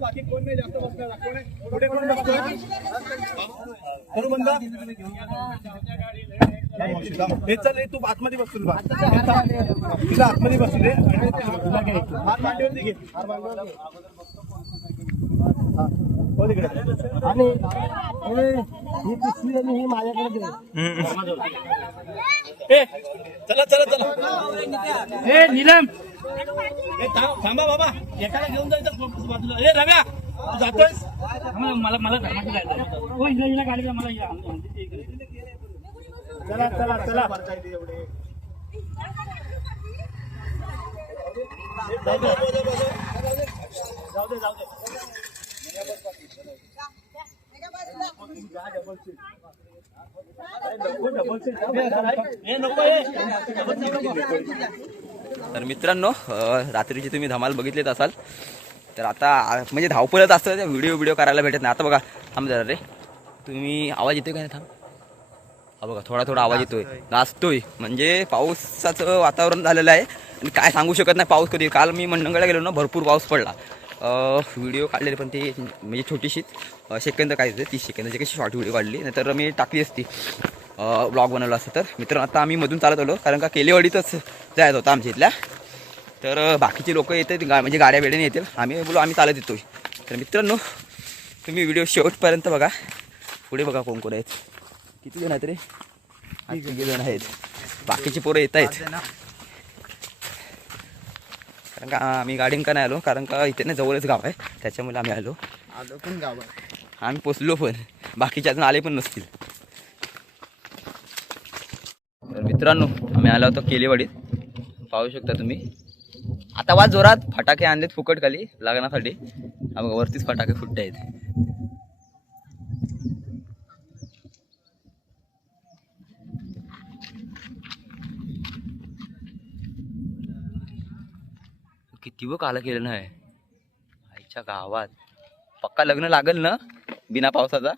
बाकी कोण नाही जास्त बसणार पुढे कोण बसतोय हे चल तू आतमध्ये बसतो तिला आतमध्ये बसू दे हात मांडीवरती घे आणि ही पिशवी आणि ही माझ्याकडे दे चला चला चला हे नीलम थांबा बाबा एकाला घेऊन जायचं बाजूला हे रव्या तू जातोयस मला मला धर्माचं जायचं गाडीला मला चला चला चला जाऊ दे जाऊ दे तर मित्रांनो, रात्रीची तुम्ही धमाल बघितलीच असाल. तर आता म्हणजे धावपळत असतं, व्हिडिओ करायला भेटत नाही. आता बघा, थांब जरा रे, तुम्ही आवाज येतोय का नाही? थांब. हा बघा, थोडा आवाज येतोय, नाचतोय. म्हणजे पावसाचं वातावरण झालेलं आहे आणि काय सांगू शकत नाही पाऊस कधी. काल मी मंडणगडला गेलो ना, भरपूर पाऊस पडला. व्हिडिओ काढलेले पण ते म्हणजे छोटीशी सेकंद काय 30 सेकंदाची कशी शॉर्ट व्हिडिओ काढली, नाहीतर मी टाकली असती, ब्लॉग बनवला असतं. तर मित्रांनो, आता आम्ही मधून चालत आलो, कारण का केलेवाडीतच जायचं होतं आमच्या इथल्या. तर बाकीचे लोक येतात, म्हणजे गाड्या वेड्याने येतील, आम्ही बोलो आम्ही चालत येतोय. तर मित्रांनो, तुम्ही व्हिडिओ शेवटपर्यंत बघा. पुढे बघा कोण कोण आहेत, किती जण आहेत रे? 3 जण आहेत. बाकीचे पोरं येत आहेत, कारण का आम्ही गाडीन का नाही आलो, कारण का इथे ना जवळच गाव आहे, त्याच्यामुळे आम्ही आलो पण गाव आहे. आम्ही पोचलो, पण बाकीचे अजून आले पण नसतील. तर मित्रांनो, आम्ही आलो होतो केलेवाडीत, पाहू शकता तुम्ही. आता वाज जोरात फटाके आणलेत फुकट खाली लग्नासाठी. बघा, वरतीच फटाके फुटत आहेत. किती व काला केलं नाही आईच्या गावात. पक्का लग्न लागल ना बिना पावसाचा.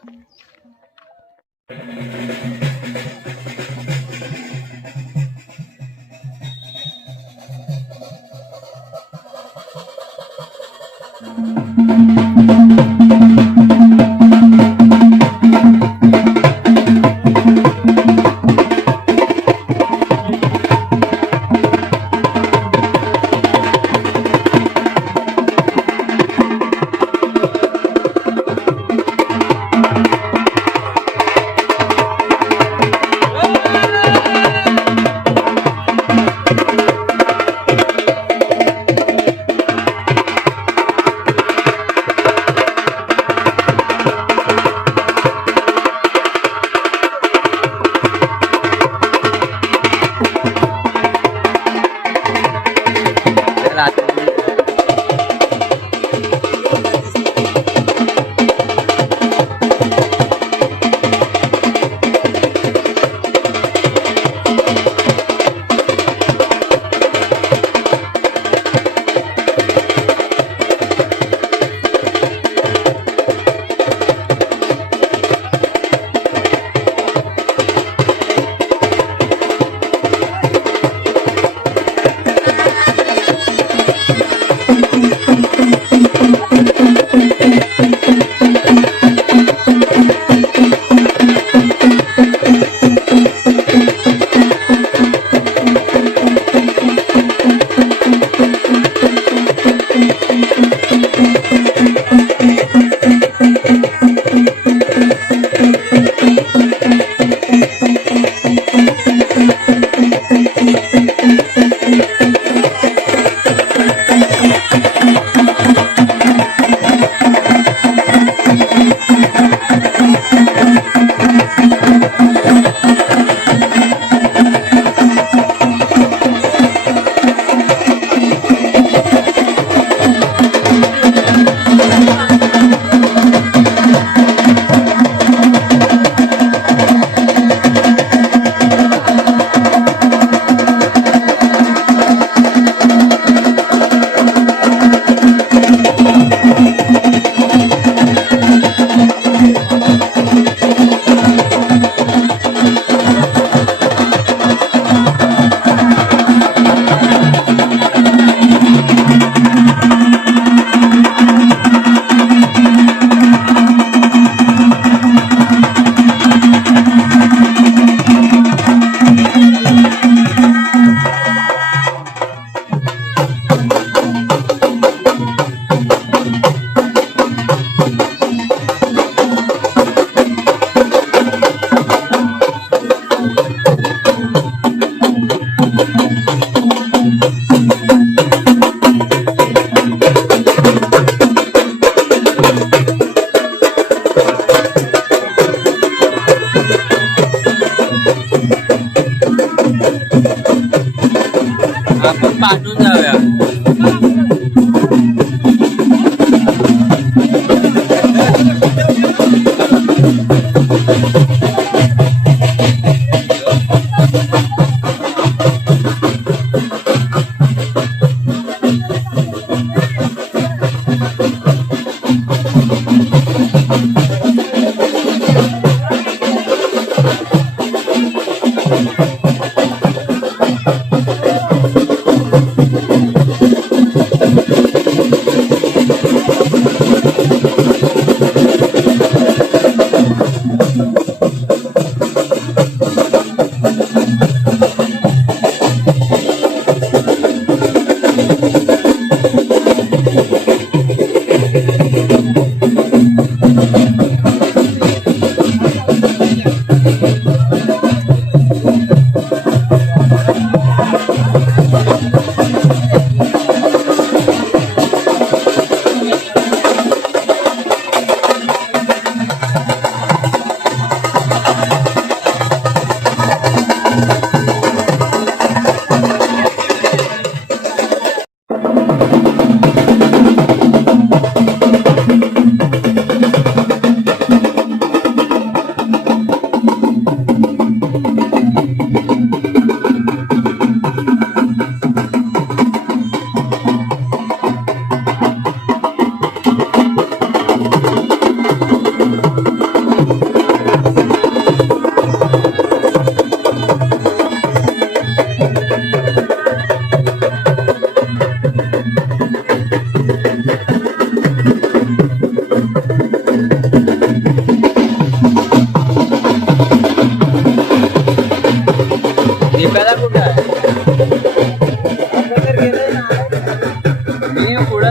आपण पाठवून जाऊया.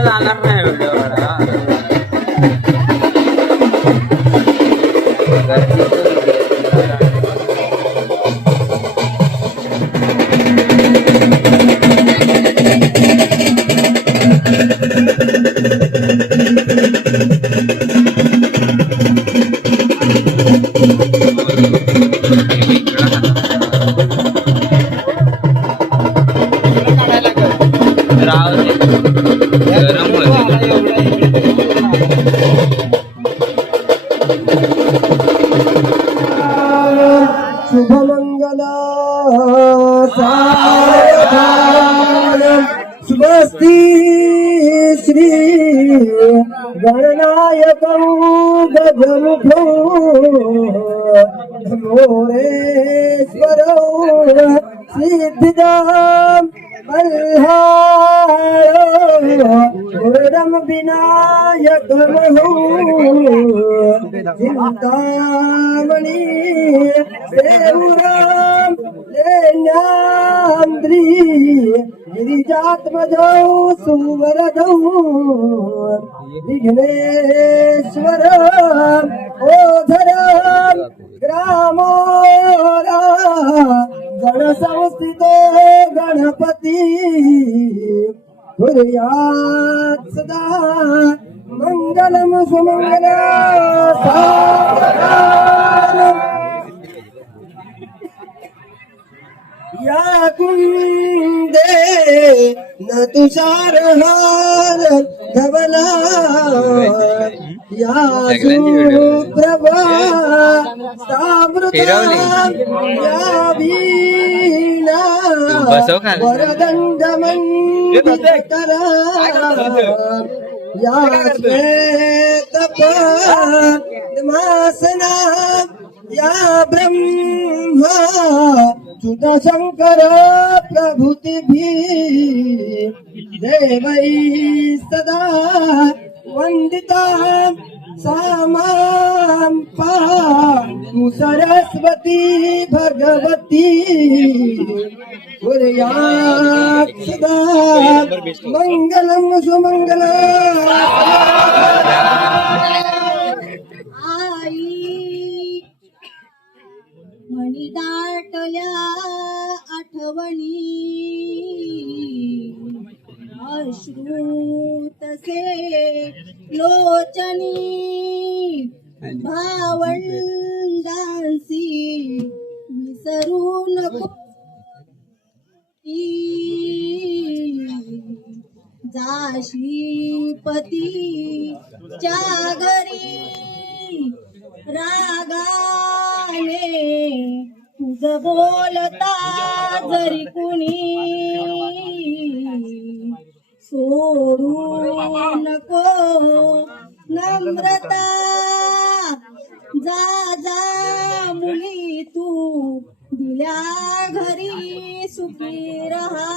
जाणार नाही व्हिडिओ गरम शुभमंगला शुभस्ती श्री गणनायकं गजमुखो मोरेश्वरो सिद्धिदां मुरडं विनायकमहो चिन्तामणि सेवुरां लेण्यान्द्री गिरिजात्मजौ सुवरदौ विघ्नेश्वर ओधरं ग्रामोरा गणसंस्थितो गणपति कुर्यात् सदा मंगलम सुमंगल सावधानम् या कुंदे न तुषारहार धवला या सुप्रभा सामृता या वीणा वरदंडमण्डितकरा या श्वेतपद्मासना या ब्रह्मा च्युत शंकर प्रभृतिभिः देवैः सदा वन्दिता सा मां पातु सरस्वती भगवती कुर्यात् सदा मंगलम सुमंगलम्। मणी दाटल्या आठवणी अश्रू तसे लोचनी भावंडांसी विसरू नको जाशी पतीच्या घरी रागाने तुझ बोलता जरी कुणी सोडू नको नम्रता जा जा मुली तू दिल्या घरी सुखी रहा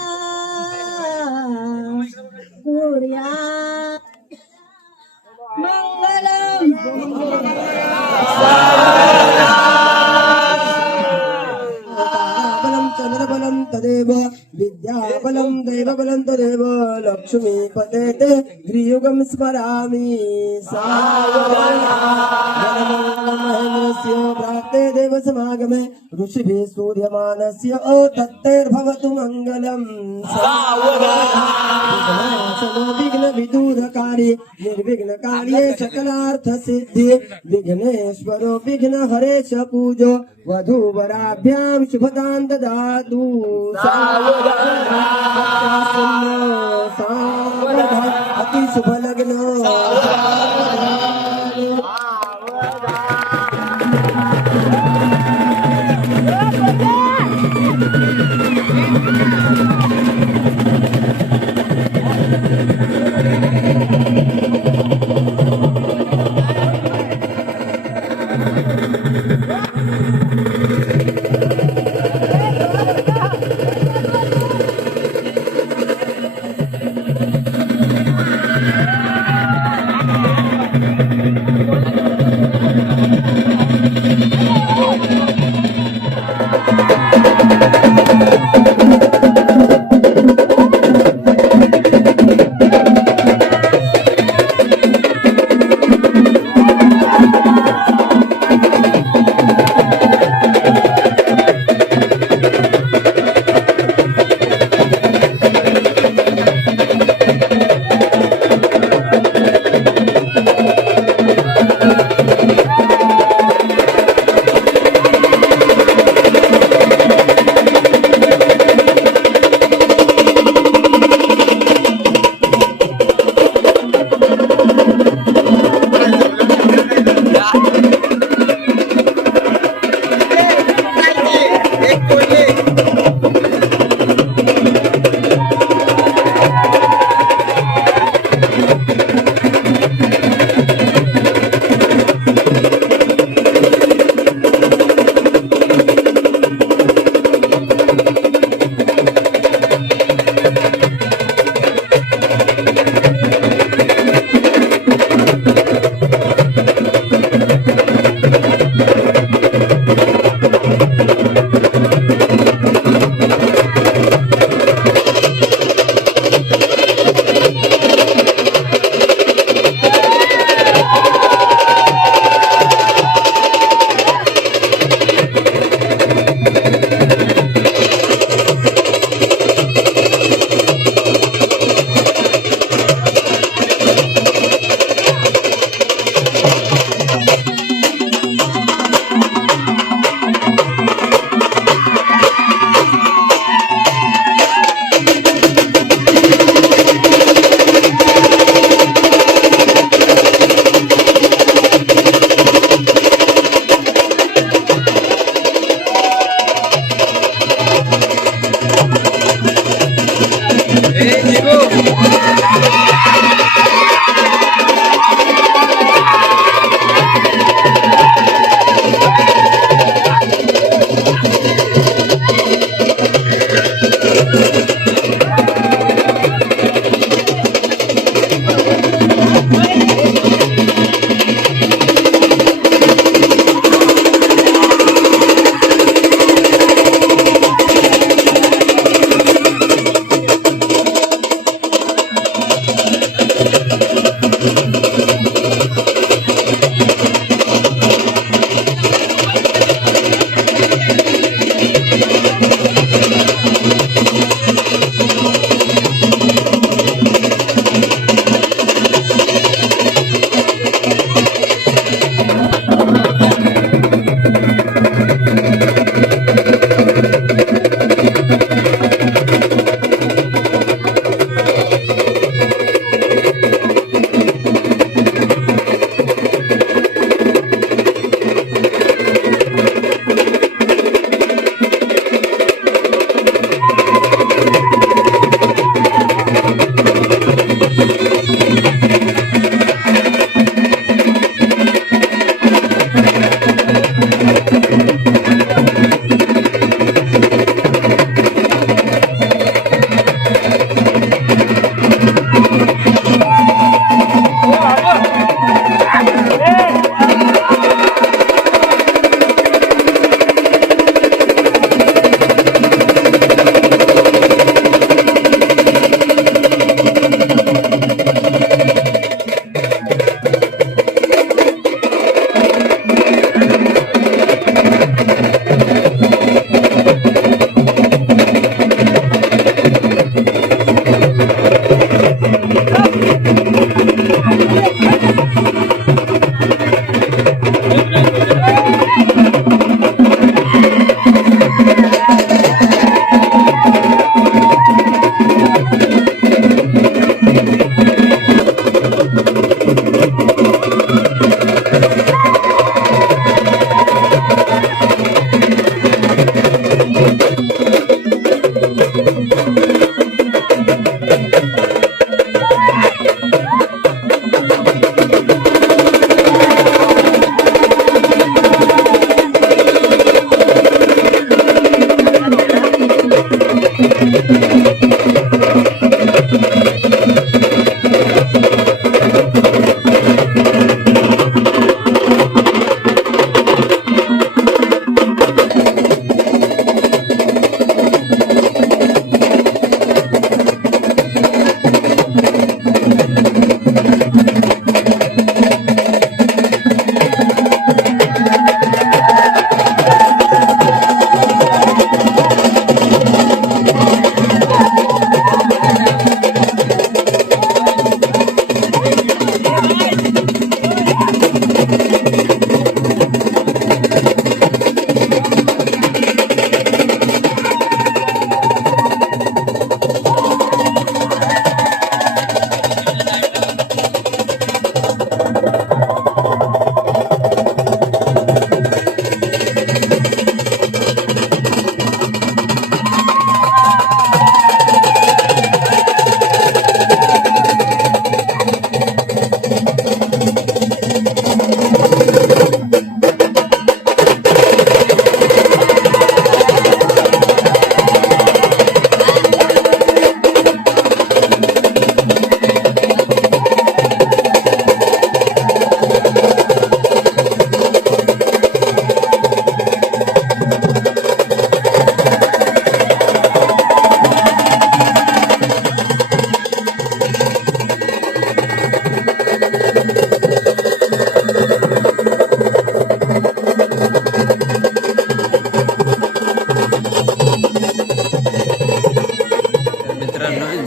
कोर्या मंगलम बलं चंद्रबलं तदेव विद्याबलं दैवबलं तदेव लक्ष्मीपते ते ग्रीयुगं स्मरामि महेन्द्रस्य प्राप्ते देवसमागमे ऋषिभिः सूर्यमानस्य तत्तेर्भवतु मङ्गलम् विघ्नविदूरकारी निर्विघ्नकार्ये सकलार्थसिद्धि विघ्नेश्वरो विघ्नहरेश पूजो वधूवराभ्यां शुभदां ददातु सावधान अति शुभ लग्न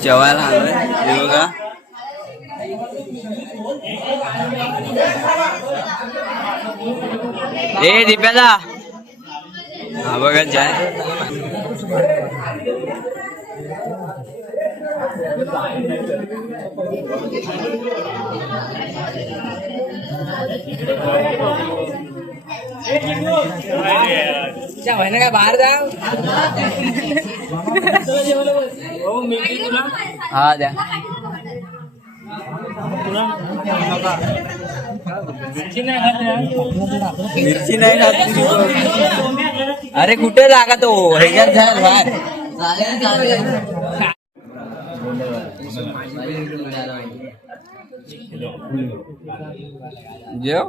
जेवायला आलोय हे बघा. ए दिप्याला हा बघा जाय क्या भाई ने क्या बाहर जाओ चला जेवायला बस. हो मी तुला हा द्या तुला मिरची नाही खात यार. मिरची नाही खात अरे कुठे लागा तो ह्याच्यात झालं बाहेर जेव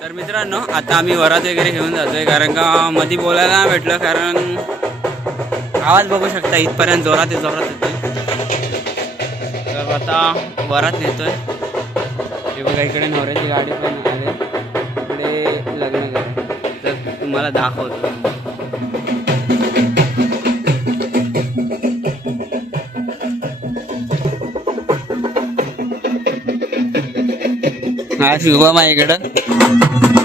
तर मित्रांनो आता आम्ही वरात वगैरे घेऊन जातोय कारण का मध्ये बोलायला नाही भेटलं कारण आवाज बघू शकता इथपर्यंत जोरात येतोय. तर आता वरात नेतोय. हे बघा इकडे नवऱ्याची गाडी पण आले इकडे लग्न केलं तर तुम्हाला दाखवतो. हा शुभम आहे इकडं